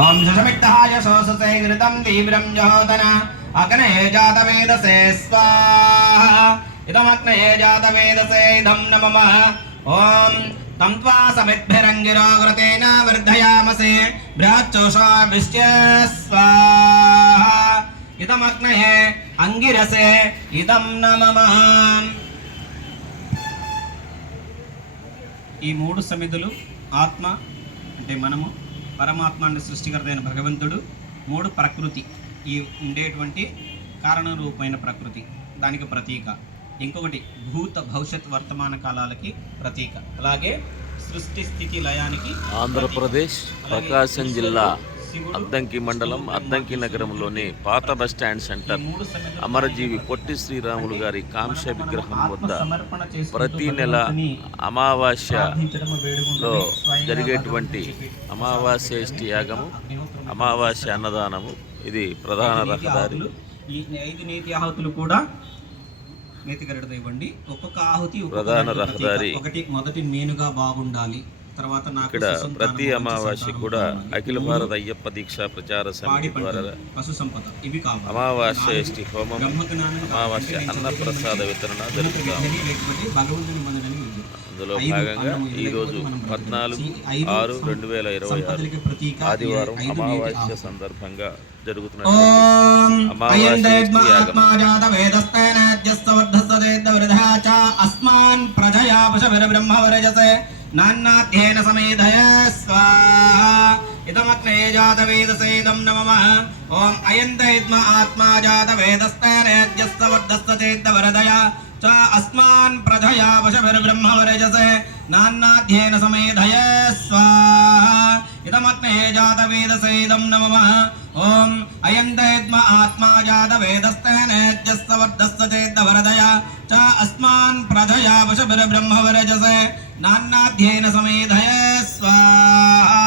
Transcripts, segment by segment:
ओम शशमित्ताय सोससे घृतं तीव्रं जहोदन अग्नये जातवेदसे स्वाहा इदमग्नये जातवेदसे इदं नमः ओम तं त्वा समिद्भिरङ्गिरो घृतेन वर्धयामसे बृहच्चोषा विश्य स्वाहा इदमग्नये अंगिरसे इदं नमः। ఈ మూడు సమిధులు ఆత్మ అంటే మనము, పరమాత్మ అంటే సృష్టికర్త అయిన భగవంతుడు, మూడు ప్రకృతి ఈ ఉండేటువంటి కారణరూపమైన ప్రకృతి దానికి ప్రతీక, ఇంకొకటి భూత భవిష్యత్ వర్తమాన కాలాలకి ప్రతీక, అలాగే సృష్టి స్థితి లయానికి ఆంధ్రప్రదేశ్ ప్రకాశం జిల్లా అద్దంకి మండలం అద్దంకి నగరంలోని పాత బస్టాండ్ సెంటర్ అమరజీవి పొట్టి శ్రీరాములు గారి కాంస్య విగ్రహం వద్ద ప్రతి నెల అమావాస్యలో జరిగేటువంటి అమావాస్య యాగము, అమావాస్య అన్నదానము, ఇది ప్రధాన రహదారి. ఈ 5 నీతి ఆహుతులు కూడా నేతి గరిటతో ఇవ్వండి. ఒక్కొక్క ఆహుతి ప్రధాన రహదారి. మొదటి మేనుగా బాగుండాలి. తర్వాత ఇక్కడ ప్రతి అమావాస్య కూడా అఖిల భారత అయ్యప్ప దీక్షా ప్రచార సమితి ద్వారా పశు సంపద ఇవి కావాలి. అమావాస్య శ్రీ హోమం, అమావాస్య అన్నప్రసాద వితరణ జరుగుతాము. అందులో భాగంగా ఈరోజు 14/6/2026 ఆదివారం అమావాస్య సందర్భంగా జరుగుతున్న नान्नाध्येन समेधय स्वाहा इदमग्नये जातवेदसे इदं नमः ओम अयन्तयद्म आत्मा जातवेदस्तेनेद्यस्तवर्धस्तचेद्वरदया च अस्मान् प्रधया वशभिर्ब्रह्मवरजसे नान्नाध्येन समेधय स्वाहा इदमग्नये जातवेदसे इदं नमः ओम अयन्तयद्म आत्मा जातवेदस्तेनेद्यस्तवर्धस्तचेद्वरदया च अस्मान् प्रधया वशभिर्ब्रह्मवरजसे नान्नाध्येन समेधय स्वाहा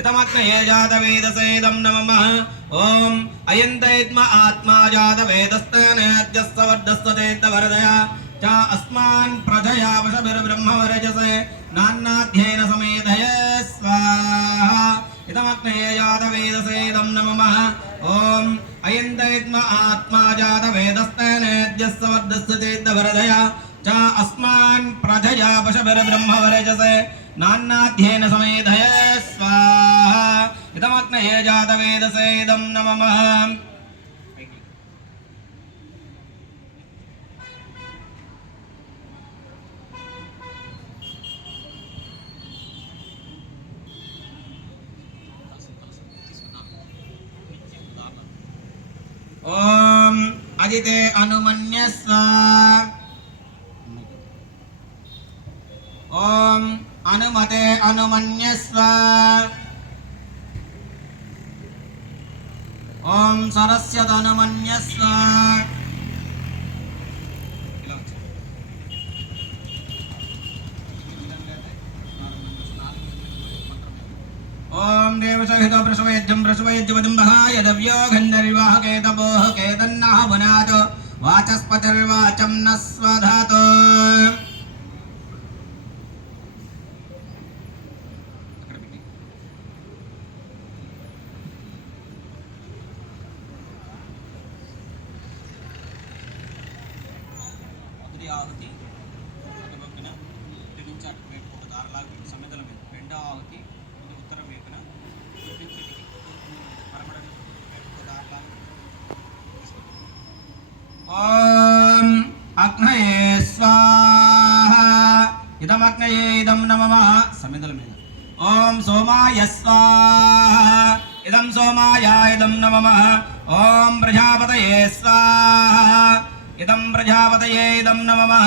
इदमग्नये जातवेदसे इदं नमः ओम अयन्तयद्म आत्मा जातवेदस्तेनेद्यस्तवर्धस्तचेद्वरदया च अस्मान् प्रजया वशभिर्ब्रह्मवरजसे नान्नाध्येन समेधय स्वाहा इदमग्नये जातवेदसे इदं नमः ओम अयन्तयद्म आत्मा जातवेदस्तेनेद्यस्तवर्धस्तचेद्वरदया च अस्मान् प्रजया वशभिर्ब्रह्मवरजसे नान्नाध्येन समेधय स्वाहा इदमग्नये जातवेदसे इदं नमः। ओम अजिते अनुमन्यस्व ओम अनुमते अनुमन्यस्व ओम सरस्यत अनुमन्यस्व ओम देवसहित प्रसवयज्जं प्रसवयज्जवदम्बः यदव्यो गन्धर्वाहके तपोः केतन्नः वनातो वाचस्पतिर्वाचं न स्वधातो ఆహుతి అటుపక్కన ఇటు నుంచి అటువైపు ఒక దారిలాగా సమిధల మీద, రెండో ఆహుతి ఇది ఉత్తరం వైపున, ఇటు నుంచి ఇటుకి పరమడ ఒక దారిలాగా. ఓం అగ్నయే స్వాహా ఇదమగ్నయే ఇదం నమః సమిధల మీద. ఓం సోమాయ స్వాహా ఇదం సోమాయ ఇదం నమః ఓం ప్రజాపతయే స్వాహా इदं प्रजापतये इदं नमः।